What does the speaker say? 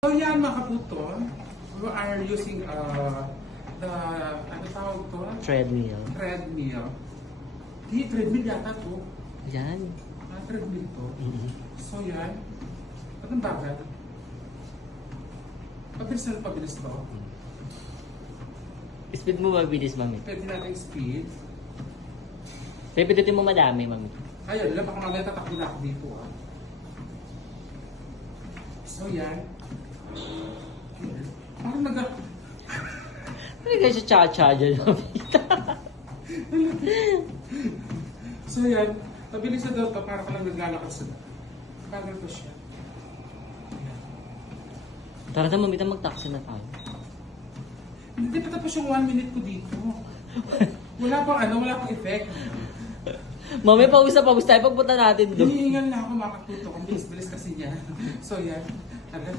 So yan mga kaputo, we are using the, ano tawag to? Treadmill. Treadmill. Di, treadmill yata to. Yan. Treadmill to. Mm-hmm. So yan. At ang bagal. Pabilis to. Speed mo mabilis, mami. Pwede natin speed. Pipidutin mo madami, mami. Ayun, lang baka mamaya tatakbo na ako dito So yan. Parang Ano kayo siya cha-cha dyan, mami? So yan, mabilis na daw to para ka lang naglalakas na. Bagal ko siya. Tara na, mami, mag-taxi na tayo. Hindi pa tapos yung 1 minute ko dito. Wala pang effect. Mami, pawis tayo pagpunta natin doon. Hinihingal na ako makatuto. Ang bilis-bilis kasi niya. So yan, agad.